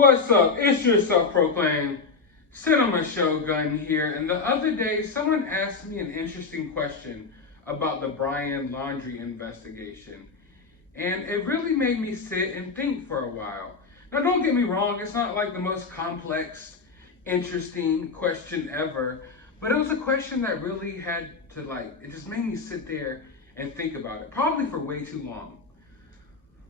What's up? It's your self-proclaimed cinema shogun here. And the other day, someone asked me an interesting question about the Brian Laundrie investigation. And it really made me sit and think for a while. Now, don't get me wrong, it's not like the most complex, interesting question ever. But it was a question that really had to it just made me sit there and think about it, probably for way too long.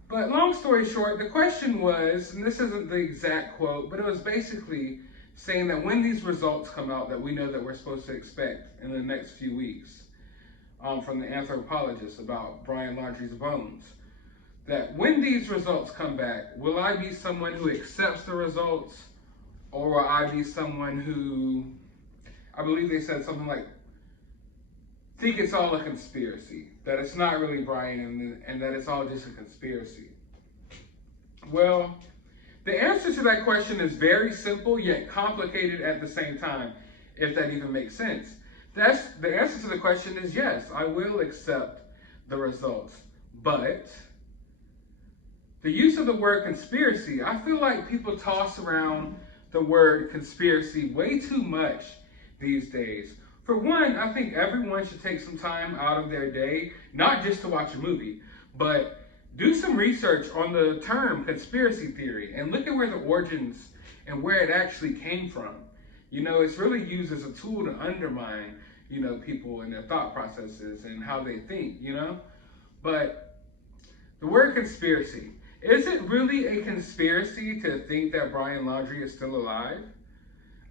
But long story short, the question was, and this isn't the exact quote, but it was basically saying that when these results come out that we know that we're supposed to expect in the next few weeks from the anthropologist about Brian Laundrie's bones, that when these results come back, will I be someone who accepts the results, or will I be someone who, I believe they said something like, think it's all a conspiracy, that it's not really Brian and that it's all just a conspiracy? Well, the answer to that question is very simple yet complicated at the same time, if that even makes sense. The answer to the question is yes, I will accept the results. But the use of the word conspiracy, I feel like people toss around the word conspiracy way too much these days. For one, I think everyone should take some time out of their day, not just to watch a movie, but do some research on the term conspiracy theory and look at where the origins and where it actually came from. You know, it's really used as a tool to undermine, people and their thought processes and how they think, But the word conspiracy, is it really a conspiracy to think that Brian Laundrie is still alive?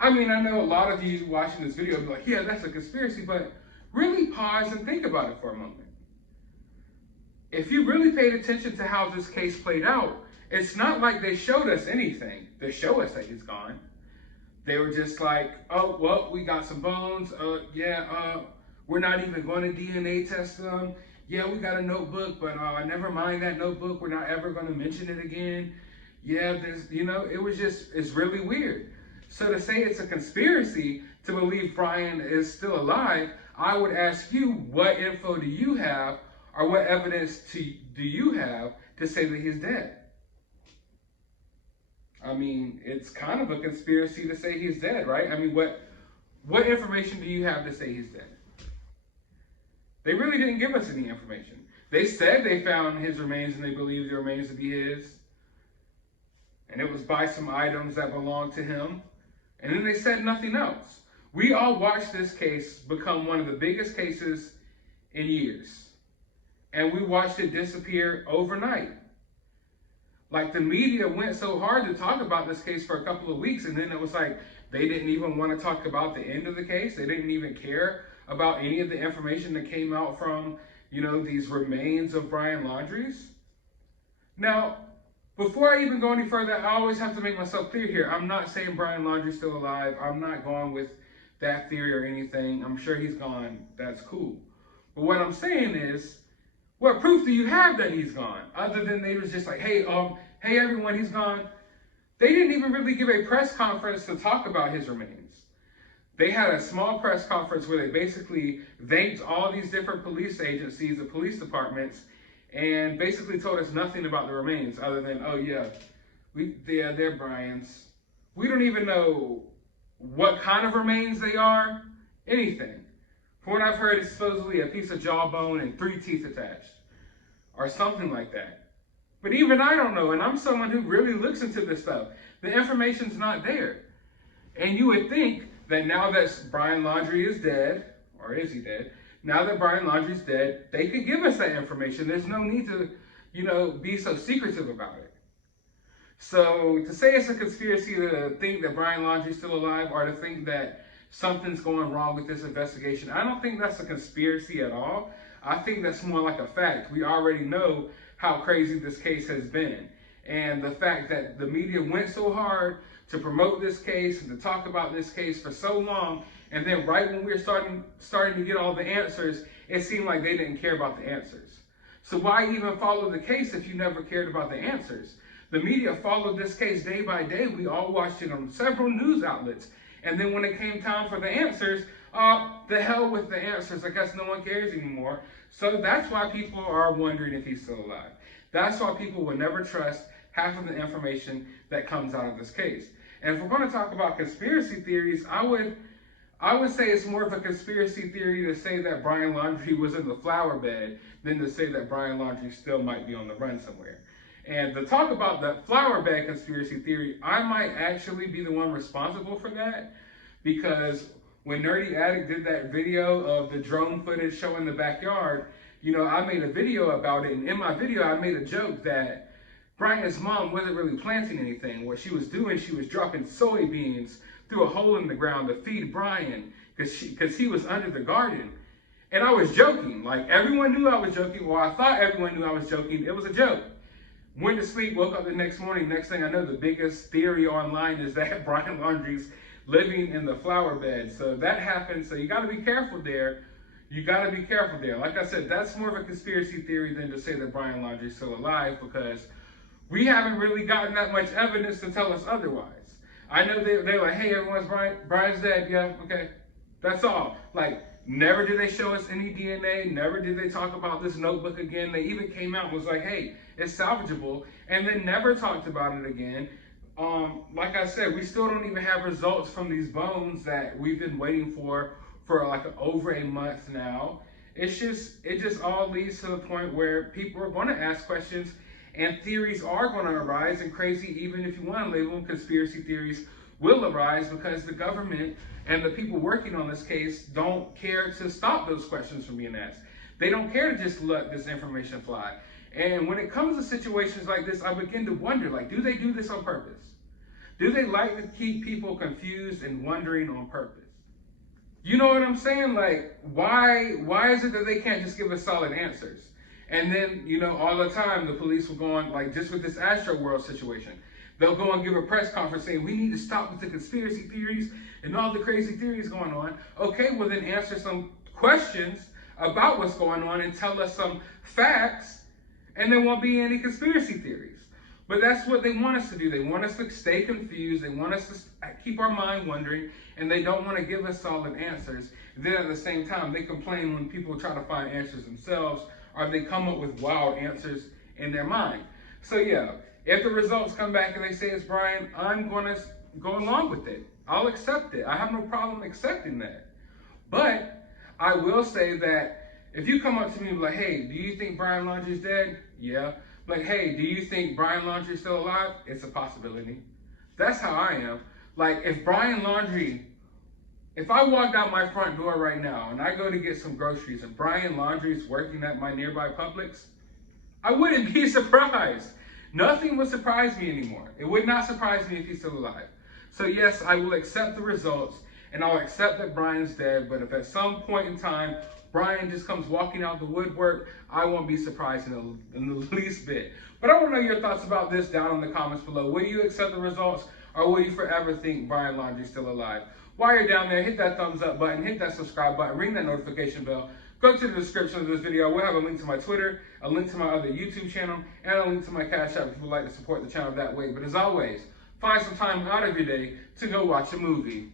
I mean, I know a lot of you watching this video will be like, yeah, that's a conspiracy, but really pause and think about it for a moment. If you really paid attention to how this case played out, it's not like they showed us anything to show us that he's gone. They were just like, oh, well, we got some bones. We're not even going to DNA test them. Yeah, we got a notebook, but never mind that notebook. We're not ever going to mention it again. Yeah, it's really weird. So to say it's a conspiracy to believe Brian is still alive, I would ask you, what info do you have, or what evidence do you have to say that he's dead? I mean, it's kind of a conspiracy to say he's dead, right? I mean, what information do you have to say he's dead? They really didn't give us any information. They said they found his remains and they believed the remains to be his. And it was by some items that belonged to him. And then they said nothing else. We all watched this case become one of the biggest cases in years. And we watched it disappear overnight. Like, the media went so hard to talk about this case for a couple of weeks, and then it was like they didn't even want to talk about the end of the case. They didn't even care about any of the information that came out from, these remains of Brian Laundrie's. Now, before I even go any further, I always have to make myself clear here. I'm not saying Brian Laundrie's still alive. I'm not going with that theory or anything. I'm sure he's gone. That's cool. But what I'm saying is, what proof do you have that he's gone? Other than they was just like, hey everyone, he's gone. They didn't even really give a press conference to talk about his remains. They had a small press conference where they basically thanked all these different police agencies, the police departments, and basically told us nothing about the remains other than, they're Brian's. We don't even know what kind of remains they are, anything. From what I've heard, it's supposedly a piece of jawbone and 3 teeth attached, or something like that. But even I don't know, and I'm someone who really looks into this stuff. The information's not there. And you would think that now that Brian Laundrie is dead, or is he dead? Now that Brian Laundrie's dead, they could give us that information. There's no need to, be so secretive about it. So to say it's a conspiracy to think that Brian Laundrie's still alive, or to think that something's going wrong with this investigation, I don't think that's a conspiracy at all. I think that's more like a fact. We already know how crazy this case has been. And the fact that the media went so hard to promote this case and to talk about this case for so long, and then right when we were starting to get all the answers, it seemed like they didn't care about the answers. So why even follow the case if you never cared about the answers? The media followed this case day by day. We all watched it on several news outlets. And then when it came time for the answers, the hell with the answers. I guess no one cares anymore. So that's why people are wondering if he's still alive. That's why people will never trust half of the information that comes out of this case. And if we're going to talk about conspiracy theories, I would say it's more of a conspiracy theory to say that Brian Laundrie was in the flower bed than to say that Brian Laundrie still might be on the run somewhere. And to talk about the flower bed conspiracy theory, I might actually be the one responsible for that, because when Nerdy Addict did that video of the drone footage showing the backyard, you know, I made a video about it, and in my video I made a joke that Brian's mom wasn't really planting anything. What she was doing, she was dropping soybeans through a hole in the ground to feed Brian because he was under the garden. And I was joking. Like, everyone knew I was joking. Well, I thought everyone knew I was joking. It was a joke. Went to sleep, woke up the next morning. Next thing I know, the biggest theory online is that Brian Laundrie's living in the flower bed. So that happened. So you got to be careful there. You got to be careful there. Like I said, that's more of a conspiracy theory than to say that Brian Laundrie's still alive, because we haven't really gotten that much evidence to tell us otherwise. I know they're like, hey, Brian's dead. Yeah, okay. That's all. Like, never did they show us any DNA. Never did they talk about this notebook again. They even came out and was like, hey, it's salvageable. And then never talked about it again. Like I said, we still don't even have results from these bones that we've been waiting for like over a month now. It just all leads to the point where people are going to ask questions, and theories are going to arise, and crazy, even if you want to label them conspiracy theories, will arise, because the government and the people working on this case don't care to stop those questions from being asked. They don't care to just let this information fly. And when it comes to situations like this, I begin to wonder, like, do they do this on purpose? Do they like to keep people confused and wondering on purpose? You know what I'm saying? Like, why is it that they can't just give us solid answers? And then, you know, all the time, the police will go on, like just with this Astro World situation, they'll go and give a press conference saying, we need to stop with the conspiracy theories and all the crazy theories going on. Okay, well then answer some questions about what's going on and tell us some facts, and there won't be any conspiracy theories. But that's what they want us to do. They want us to stay confused. They want us to keep our mind wondering, and they don't want to give us solid answers. And then at the same time, they complain when people try to find answers themselves, or they come up with wild answers in their mind. So yeah, if the results come back and they say it's Brian, I'm going to go along with it. I'll accept it. I have no problem accepting that. But I will say that if you come up to me and be like, hey, do you think Brian Laundrie's dead? Yeah. Like, hey, do you think Brian Laundrie's still alive? It's a possibility. That's how I am. Like, if I walked out my front door right now and I go to get some groceries and Brian Laundrie's working at my nearby Publix, I wouldn't be surprised. Nothing would surprise me anymore. It would not surprise me if he's still alive. So yes, I will accept the results, and I'll accept that Brian's dead, but if at some point in time Brian just comes walking out the woodwork, I won't be surprised in the least bit. But I want to know your thoughts about this down in the comments below. Will you accept the results, or will you forever think Brian Laundrie's still alive? While you're down there, hit that thumbs up button, hit that subscribe button, ring that notification bell. Go to the description of this video. We'll have a link to my Twitter, a link to my other YouTube channel, and a link to my CashApp if you would like to support the channel that way. But as always, find some time out of your day to go watch a movie.